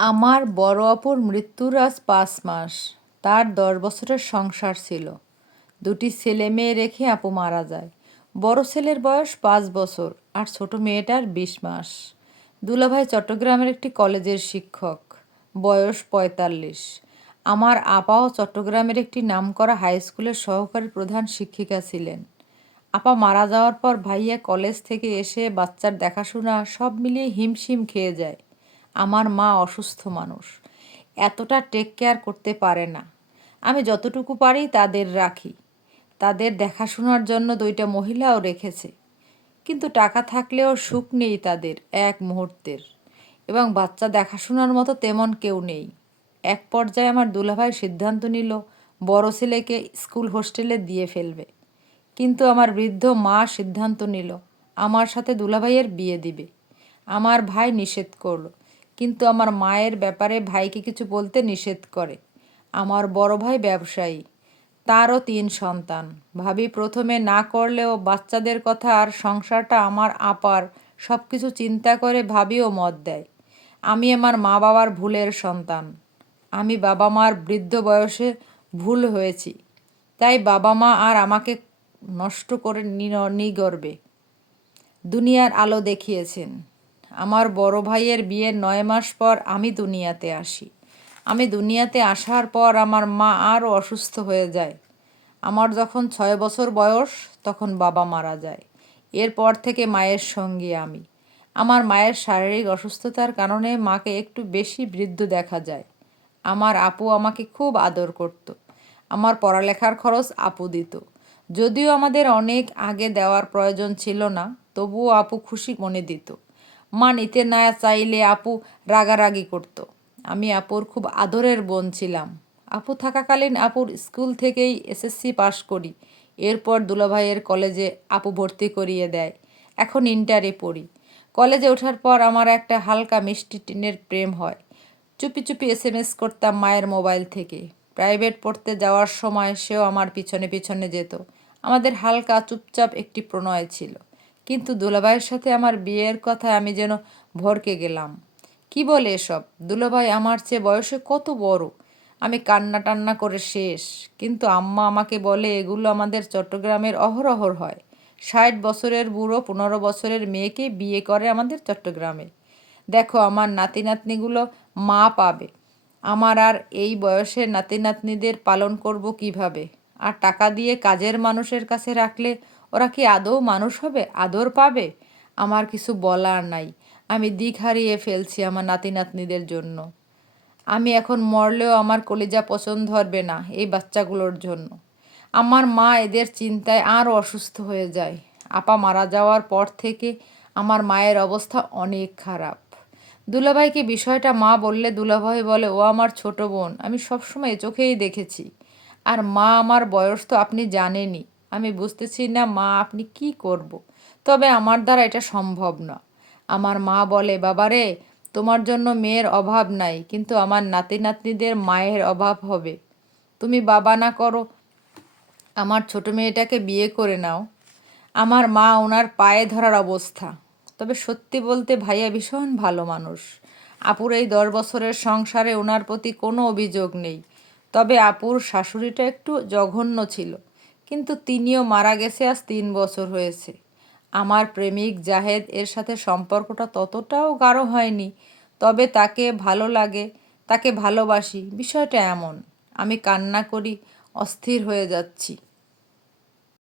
আমার বড় অপুর মৃত্যুর আজ পাঁচ মাস। তার দশ বছরের সংসার ছিল। দুটি ছেলে মেয়ে রেখে আপু মারা যায়। বড় ছেলের বয়স পাঁচ বছর আর ছোট মেয়েটার বিশ মাস। দুলাভাই চট্টগ্রামের একটি কলেজের শিক্ষক। বয়স পঁয়তাল্লিশ। আমার আপাও চট্টগ্রামের একটি নামকরা হাই স্কুলের সহকারী প্রধান শিক্ষিকা ছিলেন। আপা মারা যাওয়ার পর ভাইয়া কলেজ থেকে এসে বাচ্চার দেখাশোনা সব মিলিয়ে হিমশিম খেয়ে যায়। আমার মা অসুস্থ মানুষ। এতটা টেক কেয়ার করতে পারে না। আমি যতটুকু পারি তাদের রাখি। তাদের দেখাশোনার জন্য দুইটা মহিলাও রেখেছে। কিন্তু টাকা থাকলেও সুখ নেই তাদের এক মুহূর্তের। এবং বাচ্চা দেখাশোনার মতো তেমন কেউ নেই। এক পর্যায়ে আমার দুলাভাই সিদ্ধান্ত নিল, বড় ছেলেকে স্কুল হোস্টেলে দিয়ে ফেলবে। কিন্তু আমার বৃদ্ধ মা সিদ্ধান্ত নিল, আমার সাথে দুলাভাইয়ের বিয়ে দিবে। আমার ভাই নিষেধ করল। কিন্তু আমার মায়ের ব্যাপারে ভাইকে কিছু বলতে নিষেধ করে। আমার বড় ভাই ব্যবসায়ী, তারও তিন সন্তান। ভাবি, প্রথমে না করলেও বাচ্চাদের কথা আর সংসারটা আমার আপার সব কিছু চিন্তা করে ভাবিও মত দেয়। আমি আমার মা বাবার ভুলের সন্তান। আমি বাবা মার বৃদ্ধ বয়সে ভুল হয়েছি। তাই বাবা মা আর আমাকে নষ্ট করে নিগর্বে দুনিয়ার আলো দেখিয়েছেন। আমার বড় ভাইয়ের বিয়ের নয় মাস পর আমি দুনিয়াতে আসি। আমি দুনিয়াতে আসার পর আমার মা আরও অসুস্থ হয়ে যায়। আমার যখন ছয় বছর বয়স, তখন বাবা মারা যায়। এরপর থেকে মায়ের সঙ্গে আমি। আমার মায়ের শারীরিক অসুস্থতার কারণে মাকে একটু বেশি বৃদ্ধ দেখা যায়। আমার আপু আমাকে খুব আদর করত। আমার পড়ালেখার খরচ আপু দিত। যদিও আমাদের অনেক আগে দেওয়ার প্রয়োজন ছিল না, তবুও আপু খুশি মনে দিত। মা নিতে না চাইলে আপু রাগারাগি করতো। আমি আপুর খুব আদরের বোন ছিলাম। আপু থাকাকালীন আপুর স্কুল থেকেই এসএসসি পাশ করি। এরপর দুলাভাইয়ের কলেজে আপু ভর্তি করিয়ে দেয়। এখন ইন্টারে পড়ি। কলেজে ওঠার পর আমার একটা হালকা মিষ্টি টিনের প্রেম হয়। চুপি চুপি এস এম এস করতাম মায়ের মোবাইল থেকে। প্রাইভেট পড়তে যাওয়ার সময় সেও আমার পিছনে পিছনে যেত। আমাদের হালকা চুপচাপ একটি প্রণয় ছিল। কিন্তু দুলাভাইয়ের সাথে আমার বিয়ের কথায় আমি যেন ভরকে গেলাম। কি বলে এসব? দুলাভাই আমার চেয়ে বয়সে কত বড়? আমি কান্না টান্না করে শেষ। কিন্তু আম্মা আমাকে বলে, এগুলো আমাদের চট্টগ্রামের অহরহর হয়। ষাট বছরের বুড়ো পনেরো বছরের মেয়েকে বিয়ে করে আমাদের চট্টগ্রামে। দেখো, আমার নাতি নাতনিগুলো মা পাবে। আমার আর এই বয়সের নাতি নাতনিদের পালন করব কীভাবে? আর টাকা দিয়ে কাজের মানুষের কাছে রাখলে ওরা কি আদৌ মানুষ হবে? আদর পাবে? আমার কিছু বলার নাই। আমি দিক হারিয়ে ফেলছি আমার নাতি নাতনিদের জন্য। আমি এখন মরলেও আমার কলিজা পছন্দ ধরবে না এই বাচ্চাগুলোর জন্য। আমার মা এদের চিন্তায় আরও অসুস্থ হয়ে যায়। আপা মারা যাওয়ার পর থেকে আমার মায়ের অবস্থা অনেক খারাপ। দুলাভাইকে বিষয়টা মা বললে দুলাভাই বলে, ও আমার ছোট বোন, আমি সবসময় চোখেই দেখেছি। আর মা আমার বয়স তো আপনি জানেনই। আমি বুঝতেছি না, মা, আপনি কি করব। তবে আমার দ্বারা এটা সম্ভব না। আমার মা বলে, বাবারে, তোমার জন্য মেয়ের অভাব নাই, কিন্তু আমার নাতি নাতনিদের মায়ের অভাব হবে। তুমি বাবা না করো, আমার ছোট মেয়েটাকে বিয়ে করে নাও। আমার মা ওনার পায়ে ধরার অবস্থা। তবে সত্যি বলতে ভাইয়া ভীষণ ভালো মানুষ। আপুর এই দশ বছরের সংসারে ওনার প্রতি কোনো অভিযোগ নেই। তবে আপুর শাশুড়িটা একটু জঘন্য ছিল। কিন্তু তিনিও মারা গেছে আজ তিন বছর হয়েছে। আমার প্রেমিক জাহেদ এর সাথে সম্পর্কটা ততটাও গাঢ় হয়নি, তবে তাকে ভালো লাগে, তাকে ভালোবাসি, বিষয়টা এমন। আমি কান্না করি, অস্থির হয়ে যাচ্ছি।